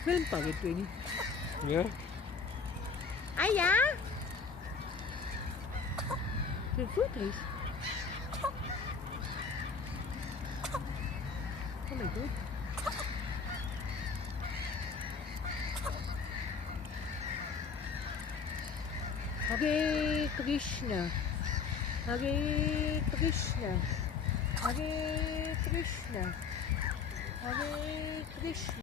Film pagit ko ini. Yeah. Ayah. The food is. Oh my god. Hare Krishna. Hare Krishna. Hare Krishna. Hare Krishna.